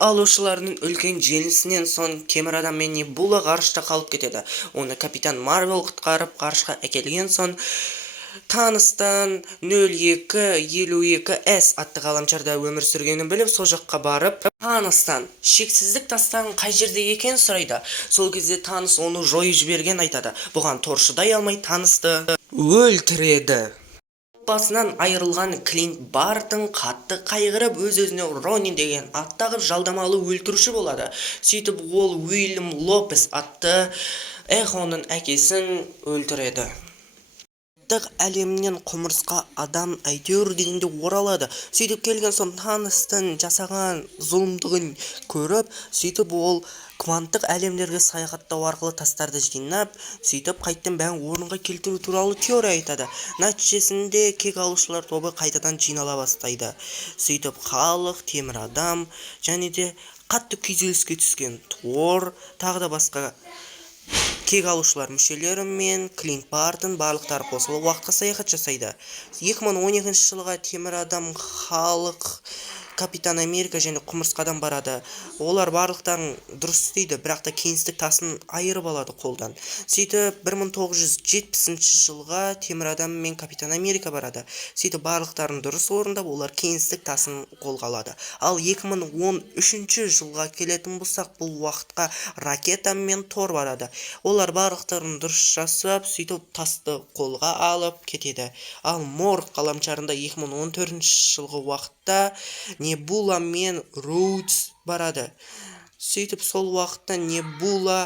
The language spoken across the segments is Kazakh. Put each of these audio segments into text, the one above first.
Алушыларының үлкен жеңісінен соң темір адам мен Небула ғарышта қалып кетеді. Оны капитан Марвел құтқарып ғарышқа әкелген соң таныстан 0252S атты ғаламшарда өмір сүргенін біліп, сол жаққа барып, таныстан шексіздік тастан қай жерде екен сұрайды. Сол кезде таныс оны жойып жіберген айтады. Бұған Тор шыдай алмай танысты өлтіреді. Басынан айырылған Клинт Бартон қатты қайғырып, өз-өзіне Ронин деген аттағы жалдамалы өлтіруші болады. Сөйтіп ол Уильям Лопес атты Эхоның әкесін өлтіреді. Әлемнен құмырсқа адам әйтеуір дегенде оралады. Сөйтіп келген соң таныстың жасаған зұлымдығын көріп, сөйтіп ол кванттық әлемдерге саяхаттау арқылы тастарды жинап, сөйтіп қайттан бәрін орынға келтіру туралы теория айтады. Нәтижесінде кек алушылар тобы қайтадан жинала бастайды. Сөйтіп халық, темір адам және де қатты күйзеліске түскен Тор, тағы да басқа кек алушылар мүшелері мен Клинт Бартон барлықтары қосылып уақытқа саяхат жасайды. 2012 жылға темір адам, халық, Капитан Америка және құмырсқадан барады. Олар барлықтарын дұрыс істейді, бірақ та кеңістік тасын айырып алады қолдан. Сөйтіп 1970 жылға темір адам мен Капитан Америка барады. Сөйтіп барлықтарын дұрыс орындап, олар кеңістік тасын қолға алады. Ал 2013 жылға келетін болсақ, бұл уақытқа ракета мен Тор барады. Олар барлықтарын дұрыс жасап, сөйтіп тасты қолға алып кетеді. Ал Морг ғаламшарында 2014 жылғы уақытта Небула мен Роудс барады. Сөйтіп сол уақытта Небула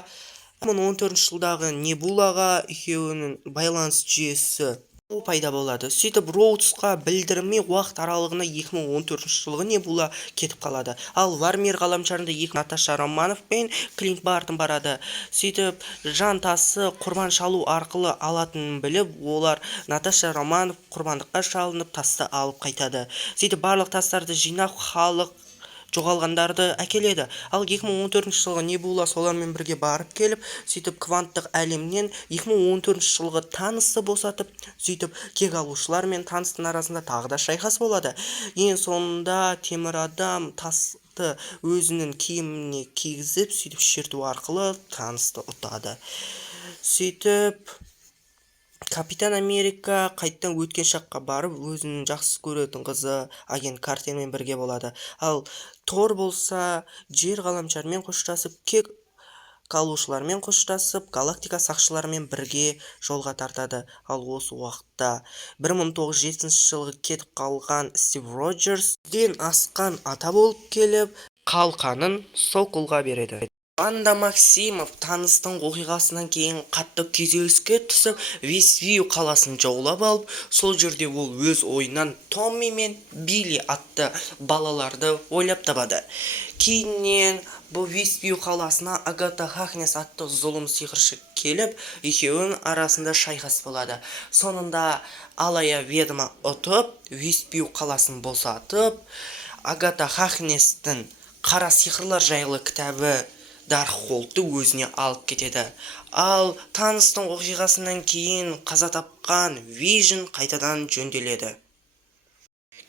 2014 жылдағы Небулаға екеуінің байланыс жүйесі пайда болады. Сөйтіп Роудсқа білдірмей уақыт аралығына 2014 жылғы Небула кетіп қалады. Ал Вармир ғаламшарында Наташа Романов пен Клинт Бартон барады. Сөйтіп жантасы құрбан шалу арқылы алатынын біліп, олар Наташа Романов құрбандыққа шалынып тасты алып қайтады. Сөйтіп барлық тастарды жинап, халық жоғалғандарды әкеледі. Ал 2014 жылғы Небула солармен бірге барып келіп, сөйтіп кванттық әлемнен 2014 жылғы танысты босатып, сөйтіп кек алушылар мен таныстың арасында тағы да шайқас болады. Ең соңында темір адам тасты өзінің киіміне кигізіп, сөйтіп шерту арқылы танысты ұтады. Сөйтіп Капитан Америка қайттан өткен шаққа барып, өзінің жақсы көретін қызы агент Картермен бірге болады. Ал Тор болса жер ғаламшармен қоштасып, кек алушылармен қоштасып, галактика сақшыларымен бірге жолға тартады. Ал осы уақытта 1907 жылғы кетіп қалған Стив Роджерстен асқан ата болып келіп, қалқанын Соколға береді. Ванда Максимов таныстың оқиғасынан кейін қатты күйзеліске түсіп, Вествью қаласын жаулап алып, сол жерде ол өз ойынан Томми мен Билли атты балаларды ойлап табады. Кейіннен бұл Вествью қаласына Агата Харкнес атты зұлым сиқыршы келіп, екеуінің арасында шайқас болады. Соңында алая ведьма ұтып, Вествью қаласын босатып, Агата Харкнестің қара сиқырлар жайлы кітабы Даркхолдты өзіне алып кетеді. Ал таныстың оқиғасынан кейін қаза тапқан Вижн қайтадан жөнделеді.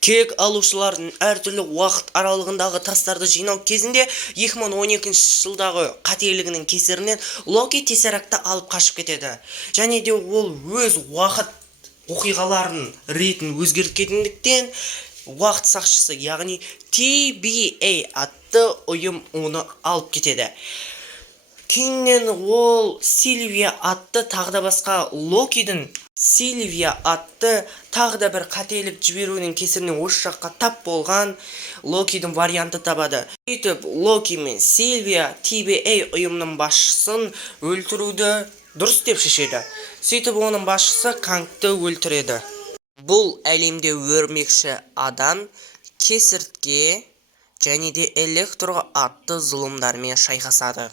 Кек алушылардың әртүрлі уақыт аралығындағы тастарды жинау кезінде 2012 жылдағы қателігінің кесірінен Локи Тессерактты алып қашып кетеді. Және де ол өз уақыт оқиғаларын ретін өзгерткендіктен уақыт сақшысы, яғни TVA атты ұйым оны алып кетеді. Кейіннен ол Сильвия атты тағы да басқа Локидің Сильвия атты тағы да бір қателік жіберуінің кесірінен осы жаққа тап болған Локидің варианты табады. Сөйтіп Локи мен Сильвия TVA ұйымның басшысын өлтіруді дұрыс деп шешеді. Сөйтіп оның басшысы Кангты өлтіреді. Бұл әлемде өрмекші адам, кесіртке және де электро атты зұлымдармен шайқасады.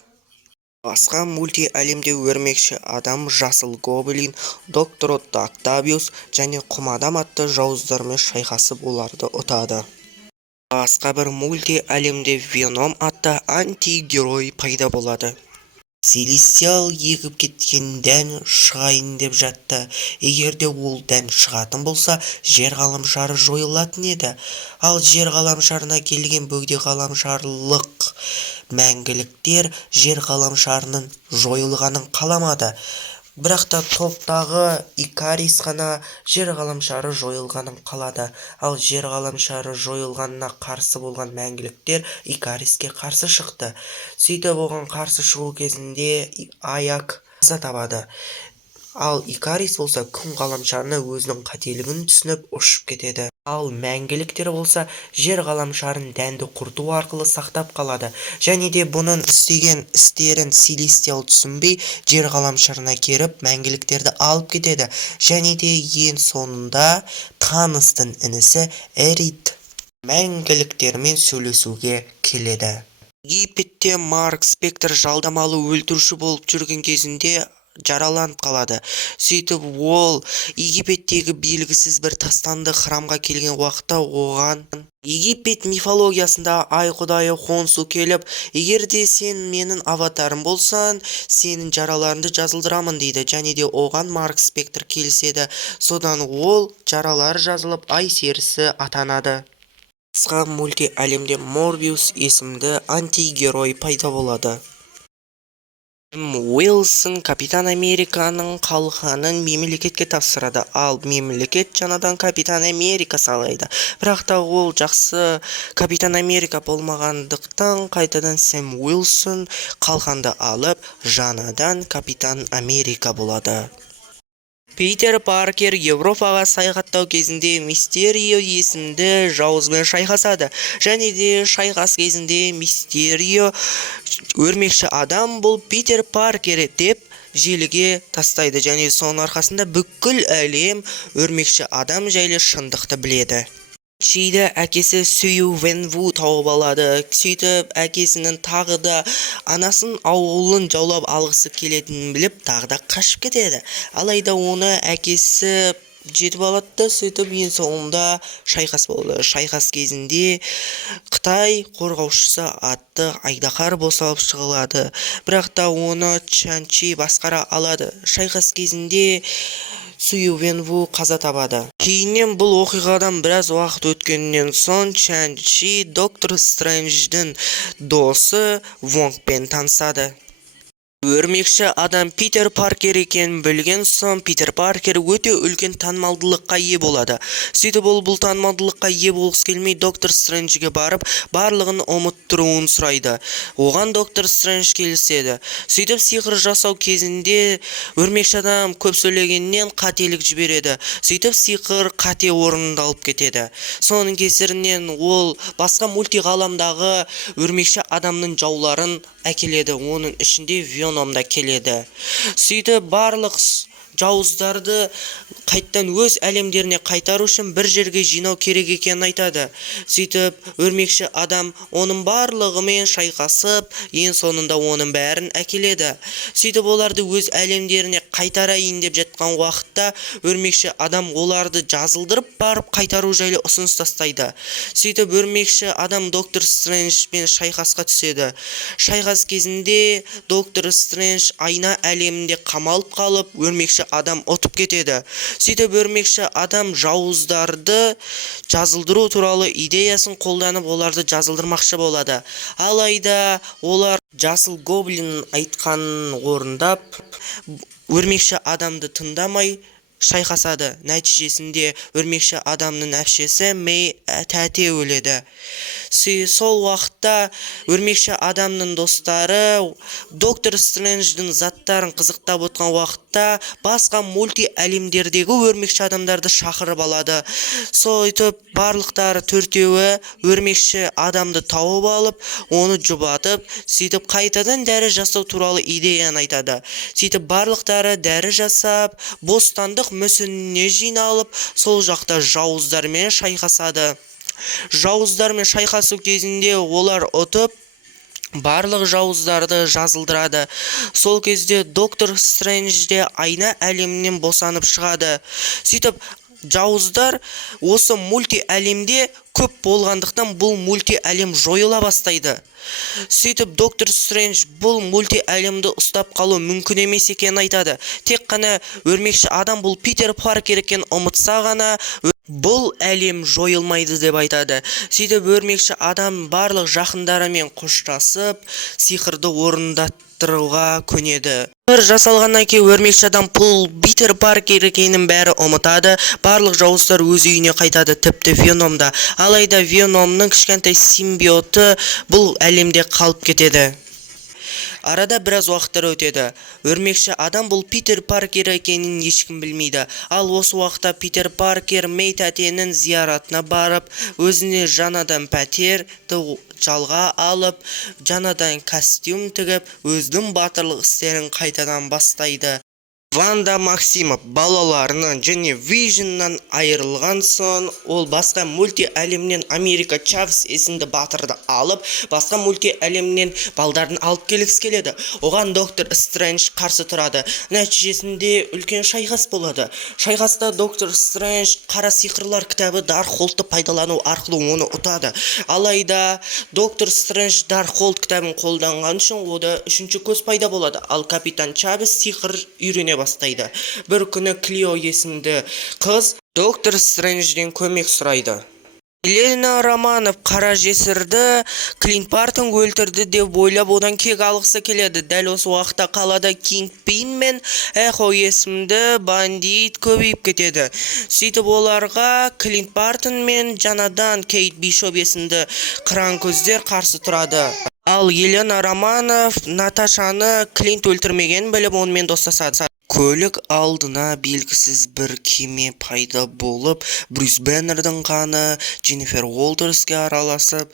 Басқа мульти әлемде өрмекші адам, жасыл гоблин, доктор Отто Октавиус және құмадам атты жауыздармен шайқасып оларды ұтады. Басқа бір мульти әлемде Веном атты антигерой пайда болады. Селестиал егіп кеткен дән шығайын деп жатты. Егерде ол дән шығатын болса, жер ғаламшары жойылатын еді. Ал жер ғаламшарына келген бөгде ғаламшарлық мәңгіліктер жер ғаламшарының жойылғанын қаламады. Бірақ та топтағы Икарис қана жер ғаламшары жойылғанын қалады. Ал жер ғаламшары жойылғанына қарсы болған мәңгіліктер Икариске қарсы шықты. Сөйтіп оған қарсы шығу кезінде Аяк қаза табады. Ал Икарис болса күн ғаламшарына өзінің қателігін түсініп ұшып кетеді. Ал мәңгіліктер болса жер ғаламшарын дәнді құрту арқылы сақтап қалады. Және де бұның істеген істерін Селестиал түсінбей жер ғаламшарына керіп мәңгіліктерді алып кетеді. Және де ең соңында Таныстың інісі Эрит мәңгіліктермен сөйлесуге келеді. Египетте Марк Спектр жалдамалы өлтіруші болып жүрген кезінде жараланып қалады. Сөйтіп ол Египеттегі белгісіз бір тастанды храмға келген уақытта оған Египет мифологиясында ай құдайы Хонсу келіп, егерде сен менің аватарым болсан, сенің жараларыңды жазылдырамын дейді. Және де оған Марк Спектр келіседі. Содан ол жаралары жазылып ай серісі атанады. Басқа мульти әлемде Морбиус есімді антигерой пайда болады. Уилсон Капитан Американың қалғанын мемлекетке тапсырады, ал мемлекет жаңадан Капитан Америка салайды. Бірақ та ол жақсы Капитан Америка болмағандықтан қайтадан Сэм Уилсон қалғанды алып, жаңадан Капитан Америка болады. Питер Паркер Европаға саяхаттау кезінде Мистерио есімді жауызбен шайқасады. Және де шайқас кезінде Мистерио өрмекші адам бұл Питер Паркер деп желіге тастайды. Және соның арқасында бүкіл әлем өрмекші адам жайлы шындықты біледі. Шиді әкесі Сюй Венву тауып алады. Сөйтіп әкесінің тағы да анасын ауылын жаулап алғысы келетінін біліп тағы да қашып кетеді. Алайда оны әкесі жетіп алады. Сөйтіп ең соңында шайқас болды. Шайқас кезінде Қытай қорғаушысы атты айдаһар босалып шығылады. Бірақ та оны Чанчи басқара алады. Шайқас кезінде Сюй Венву қаза табады. Кейіннен бұл оқиғадан біраз уақыт өткеннен соң Чанчи Доктор Стрэндждің досы Вонгпен танысады. Өрмекші адам Питер Паркер екенін білген соң Питер Паркер өте үлкен танымалдылыққа ие болады. Сөйтіп ол бұл танымалдылыққа ие болғысы келмей Доктор Стрэнджге барып, барлығын ұмыттыруын сұрайды. Оған Доктор Стрэндж келіседі. Сөйтіп сиқыр жасау кезінде өрмекші адам көп сөйлегеннен қателік жібереді. Сөйтіп сиқыр қате орындалып кетеді. Соның кесірінен ол басқа мультиғаламдағы өрмекші адамның жауларын әкеледі. Оның ішінде Веномда келеді. Сөйтіп барлық жауыздарды қайттан өз әлемдеріне қайтару үшін бір жерге жинау керек екенін айтады. Сөйтіп өрмекші адам оның барлығымен шайқасып, ең соңында оның бәрін әкеледі. Сөйтіп оларды өз әлемдеріне қайтарайын деп жатқан уақытта өрмекші адам оларды жазылдырып барып қайтару жайлы ұсыныс тастайды. Сөйтіп өрмекші адам Доктор Стрэнджбен шайқасқа түседі. Шайқас кезінде Доктор Стрэндж айна әлемінде қамалып қалып, өрмекші адам ұтып кетеді. Сөйтіп өрмекші адам жауыздарды жазылдыру туралы идеясын қолданып, оларды жазылдырмақшы болады. Алайда олар жасыл гоблиннің айтқанын орындап, өрмекші адамды тыңдамай шайқасады. Нәтижесінде өрмекші адамның әпшесі Мэй тәте өледі. Сол уақытта өрмекші адамның достары Доктор Стрэндждің заттарын қызықтап отқан уақытта басқа мульти әлемдердегі өрмекші адамдарды шақырып алады. Сөйтіп барлықтары төртеуі өрмекші адамды тауып алып, оны жұбатып, сөйтіп қайтадан дәрі жасау туралы идеяны айтады. Сөйтіп барлықтары дәрі жасап, бостандық мүсініне жиналып, сол жақта жауыздармен шайқасады. Жауыздармен шайқасу кезінде олар ұтып, барлық жауыздарды жазылдырады. Сол кезде Доктор Стрэндж де айна әлемінен босанып шығады. Сөйтіп жауыздар осы мульти әлемде көп болғандықтан бұл мульти әлем жойыла бастайды. Сөйтіп доктор Стрэндж бұл мульти әлемді ұстап қалу мүмкін емес екенін айтады. Тек қана өрмекші адам бұл Питер Паркер екенін ұмытса ғана бұл әлем жойылмайды деп айтады. Сөйтіп өрмекші адам барлық жақындарымен қоштасып, сиқырды орындаттыруға көнеді. Жасалғаннан кейін өрмекші адам бұл Питер Паркер екенін бәрі ұмытады. Барлық жауыздар өз үйіне қайтады, тіпті Веномда. Алайда Веномның кішкентай симбиоты бұл әлемде қалып кетеді. Арада біраз уақыттар өтеді. Өрмекші адам бұл Питер Паркер екенін ешкім білмейді. Ал осы уақытта Питер Паркер Мэй тәтенің зияратына барып, өзіне жаңадан пәтерді жалға алып, жаңадан костюм тігіп, өздің батырлық істерін қайтадан бастайды. Ванда Максимов балаларынан және Вижннан айырылған соң, ол басқа мульти әлемнен Америка Чавес есімді батырды алып, басқа мульти әлемнен балдарын алып келгісі келеді. Оған доктор Стрэндж қарсы тұрады. Нәтижесінде үлкен шайқас болады. Шайқаста доктор Стрэндж қара сиқырлар кітабы Даркхолдты пайдалану арқылы оны ұтады. Алайда доктор Стрэндж Даркхолд кітабын қолданған үшін ода үшінші көз пайда болады. Ал капитан Чавес сиқыр үйрене бастайды. Бір күні Клио есімді қыз доктор Стрэнджден көмек сұрайды. Елена Романов қара жесірді Клинт Бартон өлтірді деп ойлап одан кек алғысы келеді. Дәл осы уақытта қалада Кингпин мен Эхо есімді бандит көбейіп кетеді. Сөйтіп оларға Клинт Бартон мен жаңадан Кейт Бишоп есімді қыран көздер қарсы тұрады. Ал Елена Романов Наташаны Клинт өлтірмеген біліп онымен достасады. Көлік алдына белгісіз бір кеме пайда болып, Брюс Бэннердің қаны Дженнифер Уолтерске араласып,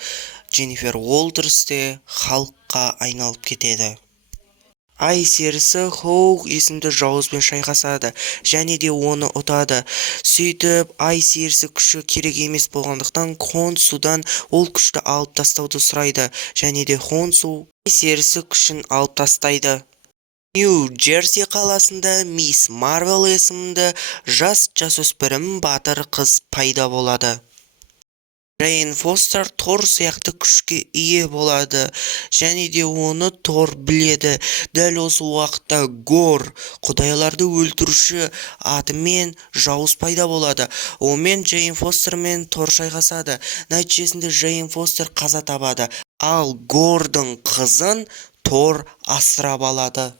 Дженнифер Уолтерс те халыққа айналып кетеді. Ай серісі Хоук есімді жауызбен шайқасады, және де оны ұтады. Сөйтіп, ай серісі күші керек емес болғандықтан Хонсудан ол күшті алып тастауды сұрайды, және де Хонсу ай серісі күшін алып тастайды. Нью-Джерси қаласында Мисс Марвел есімді жасөспірім батыр қыз пайда болады. Джейн Фостер Тор сияқты күшке ие болады, және де оны Тор біледі. Дәл осы уақытта Гор, құдайларды өлтіруші атымен жауыз пайда болады. Онымен Джейн Фостер мен Тор шайқасады. Нәтижесінде Джейн Фостер қаза табады, ал Гордың қызын Тор асырап алады.